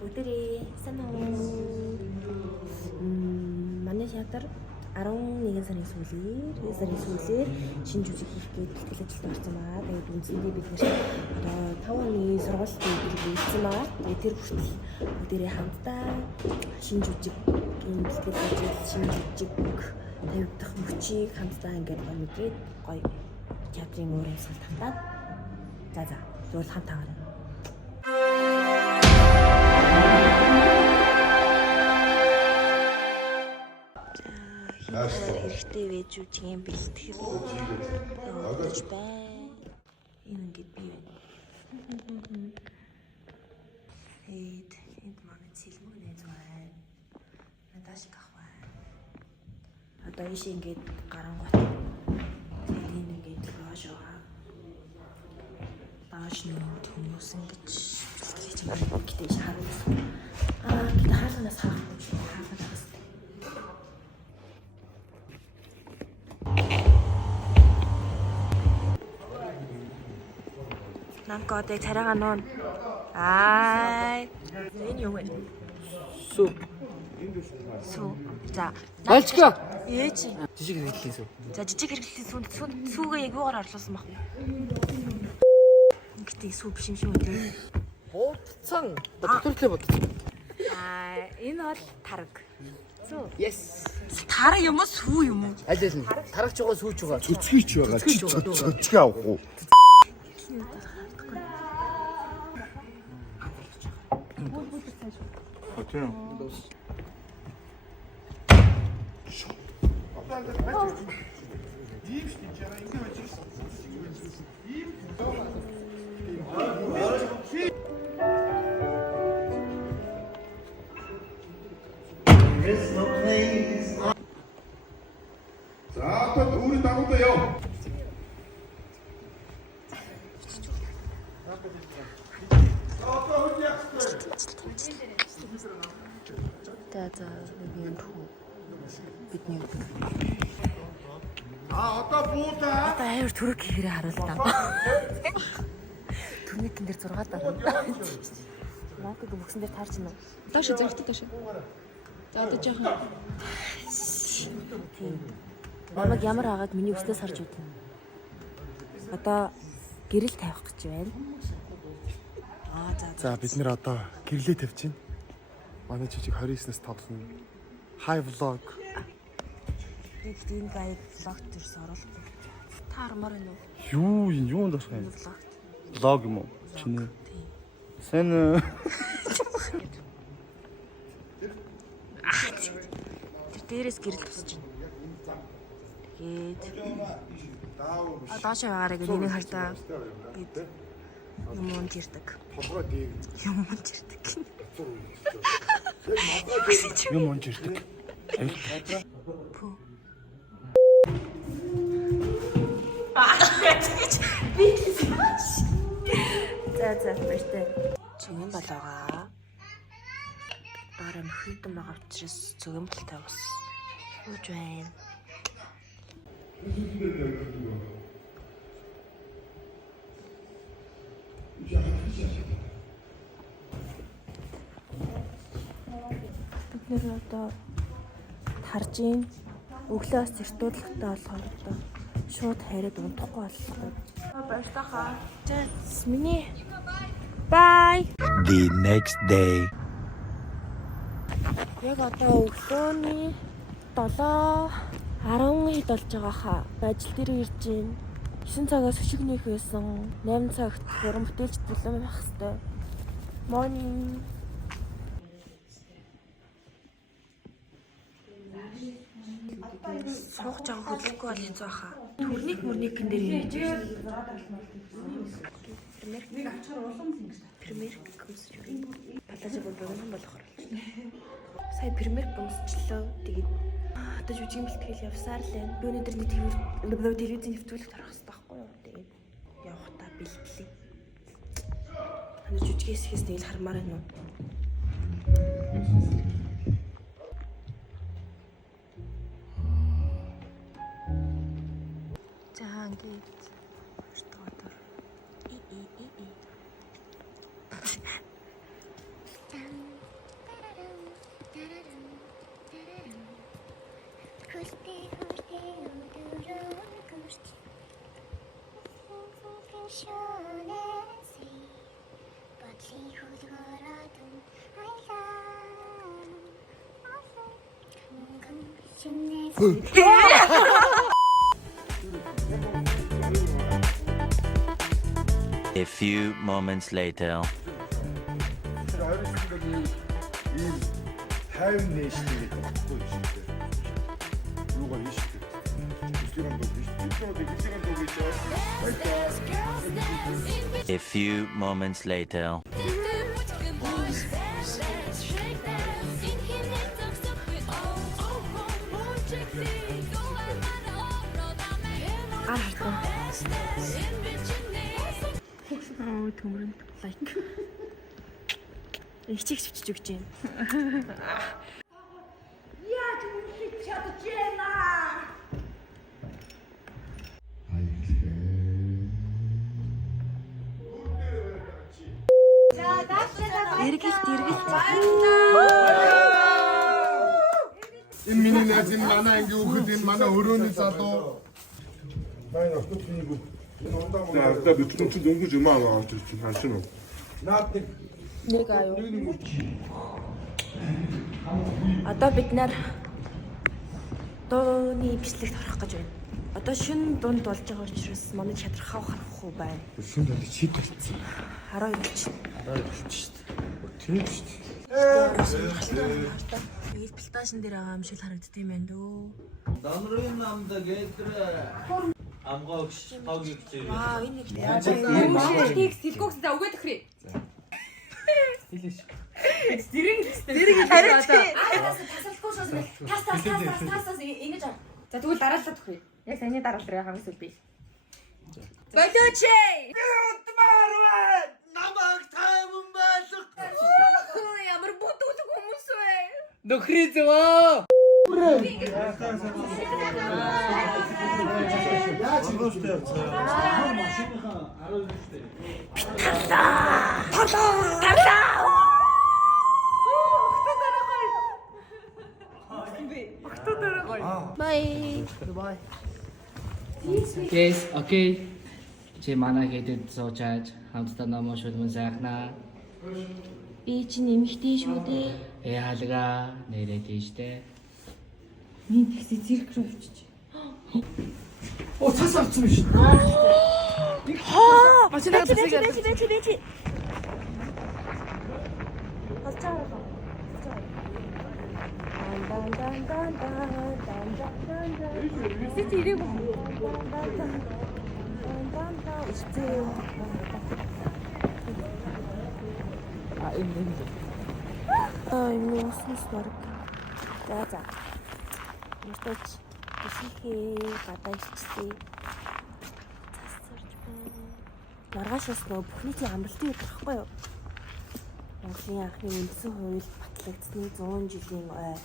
Өдөрөө сайн уу? Манай театр 11 сарын сүүлээр шинэ жүжиг хийх гээд бэлтгэл ажилд орсон байгаа. Тэгээд үндсэндээ бид нэр одоо 5 оны сургалтын үйлдэлсэн байгаа. Тэгээд тэр хүртэл өдөрөө хамтдаа шинэ жүжиг бэлтгэл ажил, шинэ жүжиг тавигдах мөчийг хамтдаа ингээд гоё мэдээд гоё театрын өөр юмсгал татаад за зөвл хамт таарна. Хэрэгтэй байж үжигийн бэлтгэл явуулж байна. Энэ ингээд би байна. Энд манай цэлмэг нэж байна. Надашиг ах байна. Одоо ийш ингээд гарангуут. Тэгээд энэ ингээд лоошоо. Бааш нөт хүмүүс ингэж бэлтгэж байгаа гэдэг шаардлага. Бид хаалганаас хаахгүй хаалганаас. Намко дэг царайгаа нуун. Энэ юу вэ? Сүү. За. Болчгоо. Ээч. Жижиг хэрэглээ сүү. За жижиг хэрэглээ сүүгээ яг юугаар орлуулсан баг. Ингэдэг сүү биш юм шиг үү? Буудсан. Дотортлээ бодсон. Энэ бол тараг. Сүү. Yes. Тараг юм уу сүү юм уу? Аль нь? Тарагч байгаа сүүч байгаа. Цөцгийч байгаа. Цөцгий авахгүй. Тийм. За одоо өөрийн дагуулаа яв. За нэг хүү бидний Одоо буудаа. одоо аяар төрөг хийхээрээ харуултаа. Төрнийхэн дээр 6 дараа. Наатад өгсөн дээр таарч байна уу? Доош зэрэгтэй доош. За одоо жоохон. Тийм. Намайг ямар агаад миний өснөөс харж үтэн. Одоо гэрэл тавих гэж байна. За бид нэр одоо гэрлээ тавьчихна. Манай жижиг 29-наас тоглоно. High vlog. Би энэ гай влог төрс оруулах. Та армаар байна уу? Юу юунд болох юм? Влог. Vlog юм уу? Чиний. Сэн Тэр дээрээс гэрэл тусч байна. Тэгээд доош байгаарай гэж энийг хартаа. Гэт юмд ирдэг. толгой дээг. Юмд ирдэг. Юм онж ирдэг. За баяртай. Цүгэн болоогоо. Бараа мөхөдөн байгаа учраас цүгэн болтой ус. Ууж байна. Бид нэр одоо тарж ийн өглөө бас зэртүүлэхтэй болохоор одоо шууд хайраад унтахгүй боллоо. Баяртай хаа. Миний bye. The next day. Яг одоо өглөөний 7:10 хэд болж байгаа хаа. Ажил дээр ирж байна. 9 цагаас өшигнөх байсан. 8 цагт уран бүтээлч бэлэн байх хэвээр. Morning. Суух жаа хөдлөхгүй бол хэцүү хаа. Төрник мөрникэн дээр ирж байна. Пример көсөж байна. Балаж богино болох оруулж. Сая пример бомсчлоо. Тэгээд одоо жүжигэн бэлтгэл явсаар л байна. Би өнөөдөр нэг телевизэн нэвтрүүлэгт орох хэрэгтэй байхгүй юу? Тэгээд явахтаа бэлтлээ. Жүжигээс ихээс нэг л хармаар байна уу? За ингээд штатар. A few moments later. Тэр хоёр сэтгэл ийм тайван нээштэй гэдэг баггүй шүү дээ. Юугаа хийш гэдэг. Бичлэгэн дуу биш. Бичлэгэн дуу гэж байна. A few moments later. Гар хартсан. Оо төмөрөнд лайк. Ичиг чичж өгч юм. Яаж үсэж чадж яана? Эргэлт. Энэ миний найз энэ манай анги хүүхэд энэ манай өрөөний залуу. Байна уу? Түүнийг. За одоо бичлэн чинь дөнгөж юм аа авч ирсэн хаашаа нь. Нэг аюу. Одоо бид нар дууны бичлэгт орох гэж байна. Одоо шин дунд болж байгаа учраас манай чадрахаа харахгүй байна. Шүн дээр чид болсон. 12 ч. Тийм шүү дээ. Тэгээд планташн дээр байгаа юм шиг харагддаг юм байна дөө. Данрын намда гээтрэ амгаагч тоогийг чи. Аа энэ нэг яа. Тийг сэлгүүс за үгээд өгрий. Хэлээш. Дэрэг хэлээ одоо. Тасалгүй шээс тас ингэж аа. За тэгвэл дараалал өгрий. Яг саяны дараалал хамгийн сүүл би. Болооч. Утмаар байна. Намайг тайван байлгах. Ямар бодуулах хүмүүс вэ? Нөхрий зөө. Bye. Yes, okay. Чи манай хэдэд суучаад хамтдаа номоо шүлмэн сайхнаа. Би чи нэмэгтэй шүү дээ. Яалгаа нэрээ тийштэй. Миний такси цирк рүү очиж. Оо цас авсан биш. Машинаа бэчи. Хацаа. Сити ирэв. Энэ уснас бараг. За. Мөртөж бишихээ гадаа ичсэн. Засарч байна. Маргаашаас нөгөө бүхний амралтын өдөр байхгүй юу? Монголын анхны үндсэн хууль батлагдсны 100 жилийн ой.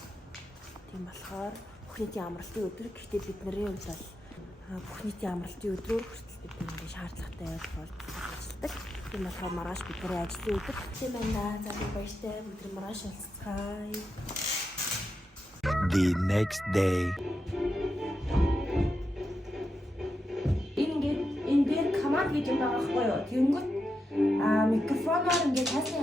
Тийм болохоор бүхний амралтын өдөр. Гэхдээ бид нарын хувьд бол бүхний амралтын өдрөөр хүртэл бид нэг шаардлагатай бол ажилладаг. Тийм болохоор маргааш бидний ажлын өдөр. Тийм байна. За баяртай бүгд маргааш уулзцгаая. The next day. Энэ дээр команд гэж юм байгаа байхгүй юу? Тэнгүүт микрофоноор ингээд тайсны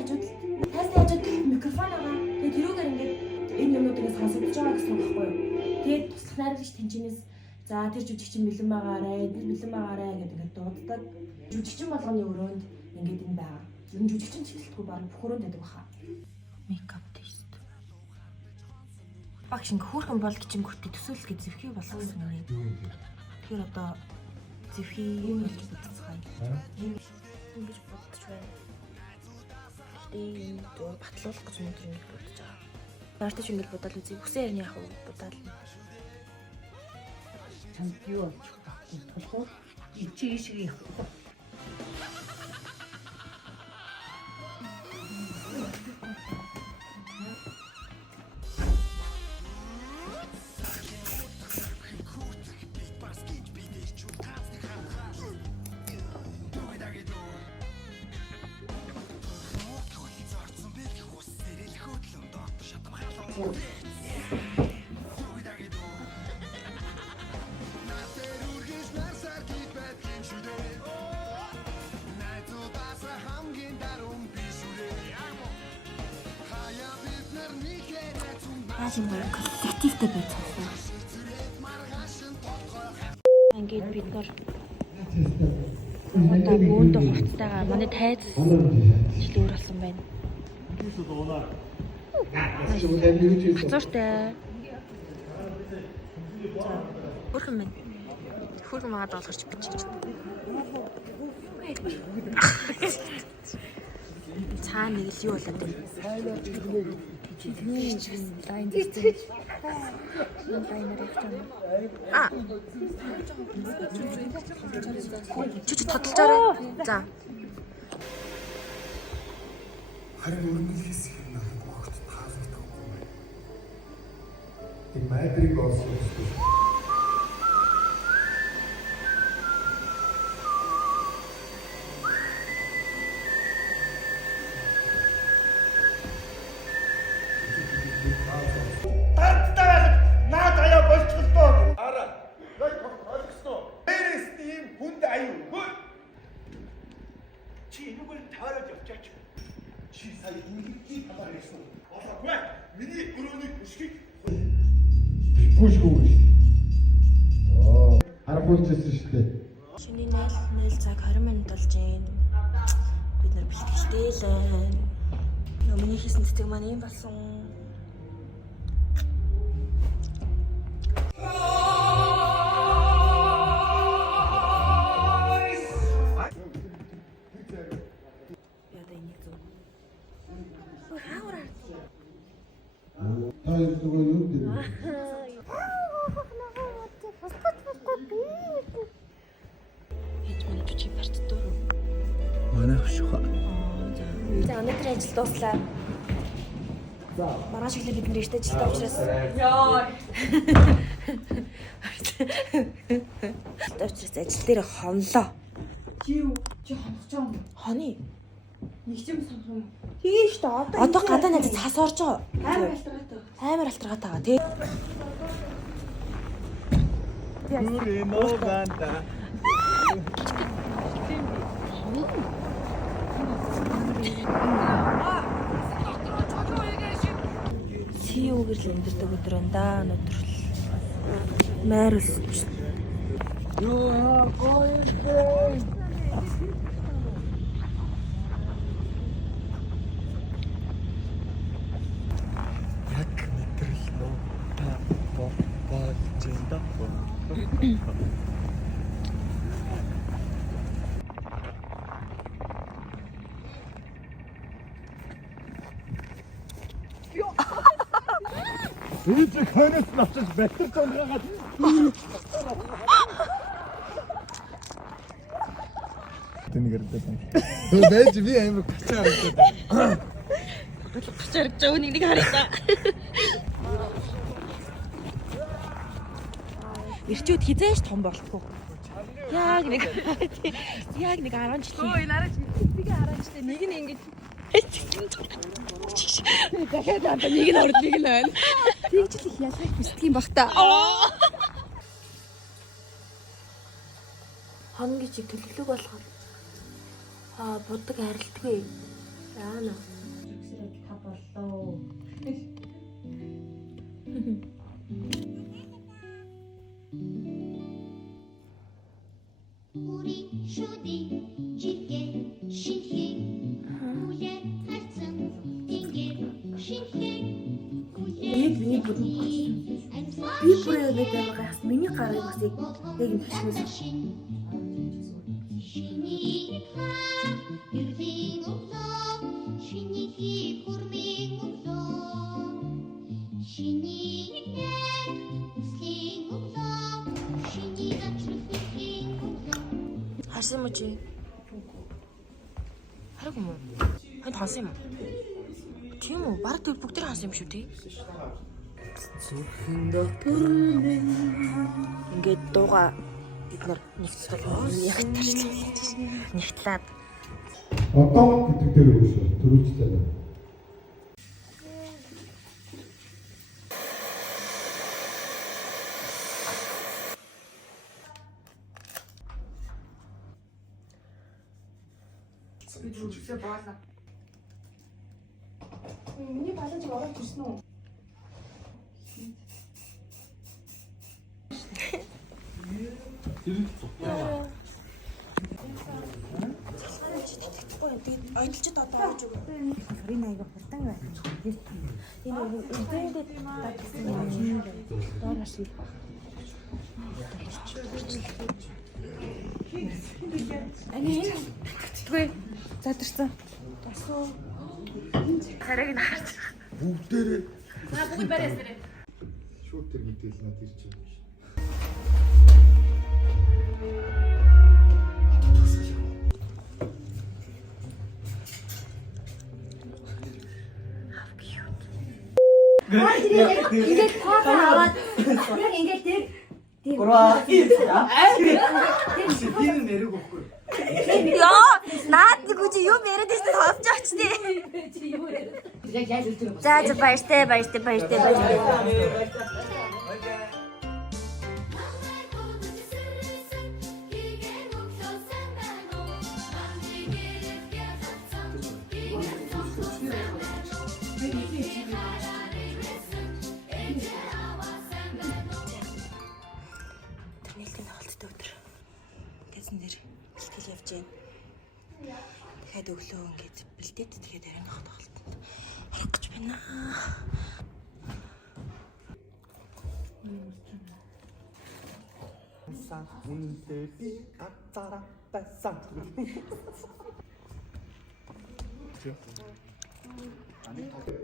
хажууд микрофон байгаа. Тэгээд тэрүүгээр ингээд энэ юмнуудыг сонсогдож байгаа гэсэн үг байхгүй юу? Тэгээд туслах найрагч тэнчнээс за тэр жүжигчин бэлэн байгаарэ, эдгээр бэлэн байгаарэ гэдэг ингээд дууддаг. Жүжигчин болгоны өрөөнд ингээд энэ байгаа. Ер нь жүжигчин чиглэлтгүй баг бүх өрөөнд байдаг баха. Мейкап тест. Багш ингээ хөөрхөн бол гिचингүүт төсөөлөл гэж зэвхий болгосон юм. Тэгэхээр одоо зэвхий юм гэж бодцгаая. Ингэж бодож байна. Тэгээд энэ батлуулах гэж өнөдөр ингэ бодож байгаа. Наартаж ингэ бодоод үзье. Хүсээ ярины яг бодоод. Чамд юу болох вэ? Чи ийшээ явах. Яаж юм бэ? Коллективтэй байж байгаа. Одоо бөөндөө хувцастайгаа манай тайз жилээр болсон байна. Хацууртай. Хөрхөн байна. Хөрхөн магаад олгорч бичиж. Цаана нэг л юу болоод байна? Лайн дээр. Лайнер явчихсан. Чүч тодолж арай. За. Харин өрнөл хэсэг нь огт таалагдахгүй. Тэг майдрыг олсон. Шиний найл цаг 20 минут болж байна. Бид нар бэлтгэжтэй л байна. Миний хийсэн цэцэг маань юм болсон. Яда энийг зөв. Хаавар. Та зүгээр юу гэдэг? Чи партитур. Манай хөшөө. За өнөөдөр ажил дуслаа. За маргааш эхлээд бид нэр ихтэй ажилтаа учраас. Яа. Очрос ажил дээр хонлоо. Чи хонох ч юм. Хоны. Нэг ч юм санах юм. Тийш та одоо гадаа надад цаас орж байгаа. Амар алтараатай. Амар алтараатай байгаа тий. Сиүүгээр л амьдэрдэг өдөр байна да өнөөдөр. Майруулж. Ёо гоё. Яг мэдрэлнөө та болж энэ. Энийг хойноос навчиж бэлтгэж унгаад. Тэнийг ярьдаг. Бэж би амар гацаар харагдаад. Гачаар жоо нэг хараа. Ирчүүд хизээш том болохгүй. Яг нэг 10 жилийн. Ой, нараа чи би 10 жилийн нэг нь ингэж дахиад одоо нэг нь орд нэг нь байна. тэгж их ялгах хүсдэг юм бах та. Хонгийн чиг төлөвлөг болгоод буддаг харилдаггүй. Яана. Тэгсэрэг та боллоо. 우리 쇼디 짙게 신희 우예 харцсан инге шинхэ Яг миний бүдэн би бүрээ нэг байгаас миний гарыг бас яг юм хичнээн. шиний ха юрдийн өглөө шиний хүрмийн өглөө шиний үслийн өглөө шиний ачрахын өглөө Харсан мө чи? Хараг юм уу? Хань хансан юм уу? Тийм үү? Бараг төв бүгд тэр хансан юм шүү тий. Ингээд дууга бид нар нэгтлээд Одоо гэдэг дээр өгшөө төрүүлжтэй байна. би зүгсээ боолоо. Миний балаж ороод ирсэн үү? Ойдолчод одоо орж өгөө. Энэ аяга хурдан байна. Энэ үдээдээ татсан юм. Доорош ив. Ани тэгвэ задарсан. Тасуу. Хараг нь харж. Бүгдээрээ бүгд барьяасараа. шууд тэр гэдэл над ирж байна. Ингээд таагаа аваад яг ингээд тэр Гурваа хийсаа. Тийм нэрэг өгөхгүй. Яа, наад нэг үгүй юу яриад байсан хавж очт тий. яг яаж үлдэх юм бэ? За баяртай. Тэрнэлтийн хаалттай өдөр. Гэсэн дээр бэлтгэл явж байна. Дахиад өглөө ингээд бэлдээд тэгээд арай нохот хаалтанд орох гэж байна.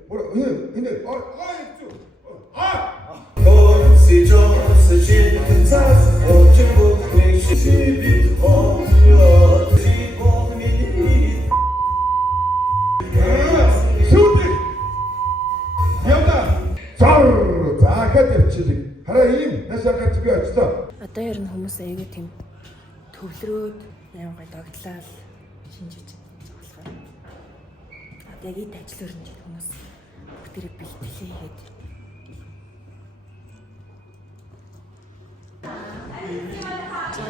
뭐라? 근데 Одоо ер нь хүмүүс аяга тийм төвлөрөөд аян гой догтлал шинжиж болохоор одоо яг эд ажил өрнөж хүмүүс бүгдээрээ бэлтгэлээ хийгээд за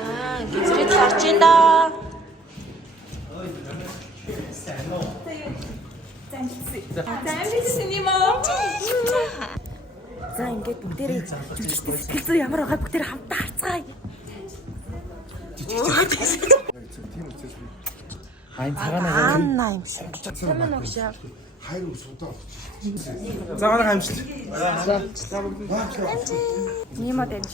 гизрээд харж ин да. За ингээд бүгдээрээ жүжигчтэй сэтгэл зүй ямар байгаа бүгдээрээ хамтдаа харцгаая. Айн цагаанаа Анна юм шиг. Таман огшаа. хайр усудаа. цагаанаа амжилт. Нима дэнч.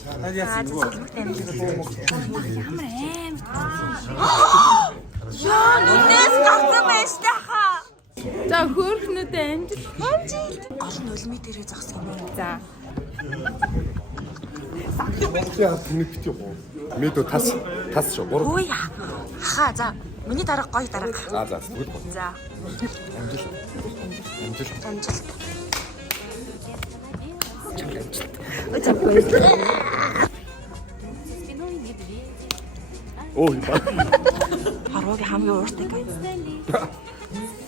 Яа, нүдээс гарсан байж тахаа. За хөөрхнөдөө амжилт. Гол нь үлми дээрээ зогсох юм байна. За. Я тэнэгт юу? Мэдөө тас шүү. Гурав. Ой яа. Хаа за. Миний дарга гоё дарга. За тэгвэл гоо. За. Амжилт. Ой ба. Харуугийн хамгийн ууртай гай.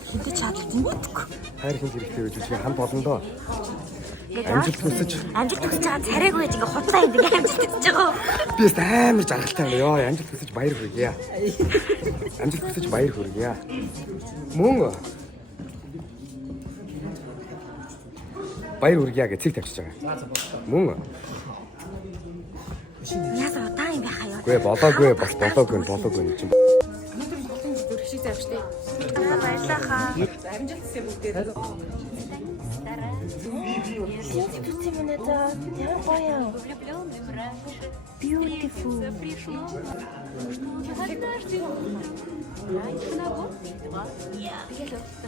Хинтэ чадлсан мэдгүй. Хайр хин хэрэгтэй гэж үгүй хамт олон доо. Амжилт хүсэж байгаа царайг байж ингээ худлаа ингээ амжилт хүсэж байгаа. би бас амар жаргалтай байна. Йоо, амжилт хүсэж баяр хүргье. Амжилт хүсэж баяр хүргье. Мөн баяр хүргье гэж цэг тавьчихж байгаа. Мөн Яса удаан юм байхаа ёо. гүй болоогүй бас болоогүй юм чинь. Зүрхшиг завштай. Баярлалаа хаа. Амжилт хүсье бүгдээ. Beautiful минутаа. Яа гоё. Beautiful.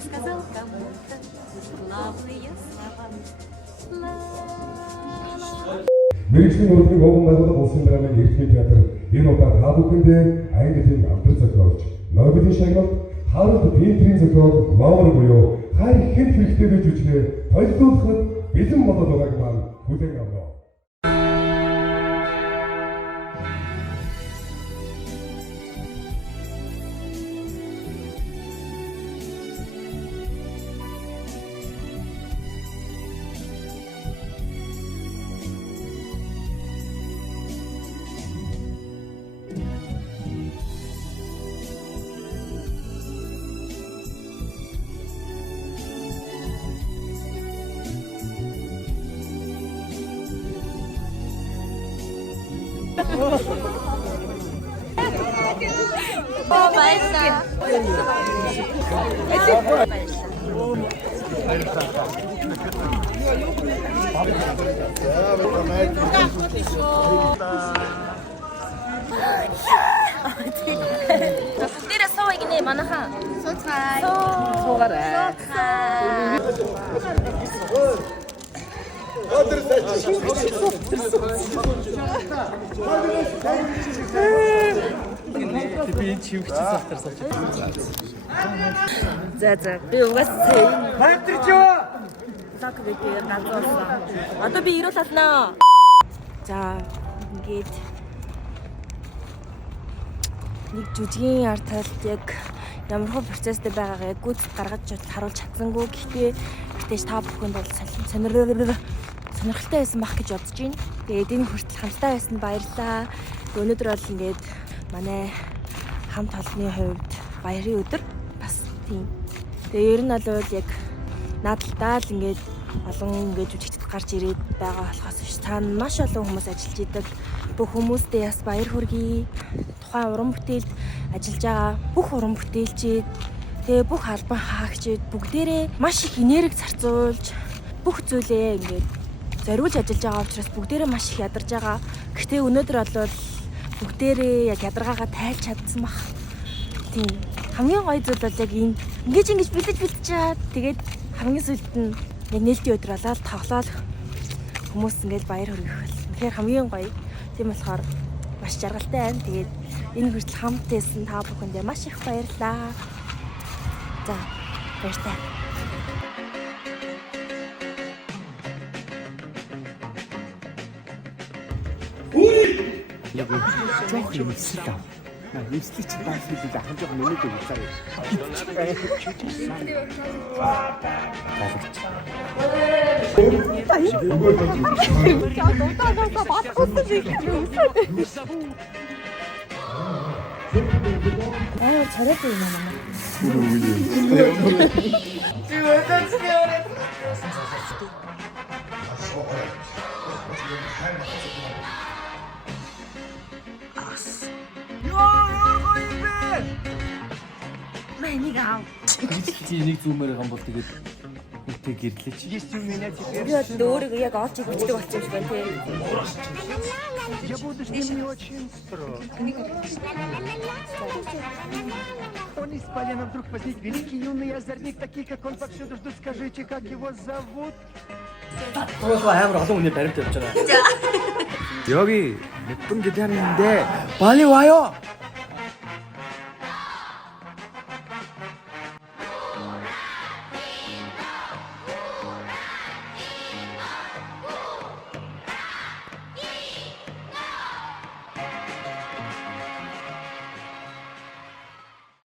Сказал кому-то славные слова. Мэргэжлийн урлагийн овон байгууллага улсын драмын эрдмийн театр энэ удаа та бүхэндээ английн амтар зохиолч Нобелийн шагналт Харалт Пинтрийн зохиол Ловер буюу хайр хэд хэрэгтэй гэж үжигээ тойлуулахад бэлэн болоод байгааг маань хүлээн авлаа. Бүгдээрээ сууя гинэ манайхан. Сууцгаая. Суугаарай. Би чивгчээс автарсан. За би угаасаа Хамтрч юу? лаг гэдэг надад. Одоо би ирүүл алнаа. За ингээд нэг жүжигийн арт талд яг ямар хөө процесстэй байгаагаа яг гүйцэд гаргаж харуулж чадсангүй. Гэхдээ та бүхэнд бол сонирхолтой байсан бах гэж бодож байна. Тэгээд энэ хүртэл хамтдаа байсан баярлалаа. Өнөөдөр бол ингээд манай хамт олонны хувьд баярын өдөр бас тийм. Тэгээ ер нь бол яг наадталдаа л ингээд олон ингээд жүжигчд гарч ирээд байгаа болохоос биш. Цаана маш олон хүмүүс ажиллаж идэг. Бүх хүмүүстээ бас баяр хүргэе. Тухайн уран бүтээлд ажиллаж байгаа бүх уран бүтээлчид тэгээ бүх албан хаагчид бүгдээрээ маш их энерги зарцуулж бүх зүйлээ ингээд зориулж ажиллаж байгаа учраас бүгдээрээ маш их ядарч байгаа. Гэхдээ өнөөдөр бол бүгдээрээ яг ядаргаагаа тайлж чадсан баг. Тийм. Хамгийн гоё зүйл бол яг энэ ингэж бэлдэж тэгээд хамгийн сүүлд нь яг нээлтийн өдөр болоод тоглоод хүмүүс ингээд баяр хүргэх бол. Тэгэхээр хамгийн гоё. Тийм болохоор маш жаргалтай байна. Тэгээд энэ хүртэл хамт байсан та бүхэндээ маш их баярлалаа. За, баяртай. Жоох юм эсэл ав. Нэвслий чи баас хэлээд ахын жоох нэмээд өгсөн. 잘했어 이놈아. Энийг зүүмээр гам бол тэгээд үлтэй гэрлээч. Би бол өөрийгөө яг олж идчихдэг болсон юм шиг байна тий. Я буду с ним не очень строг. Он из полена вдруг возник великий юный озорник, такие как он повсюду ждут. Скажите, как его зовут? амар олон хүний баримт явж байгаа. 여기 예쁜 계단인데 빨리 와요.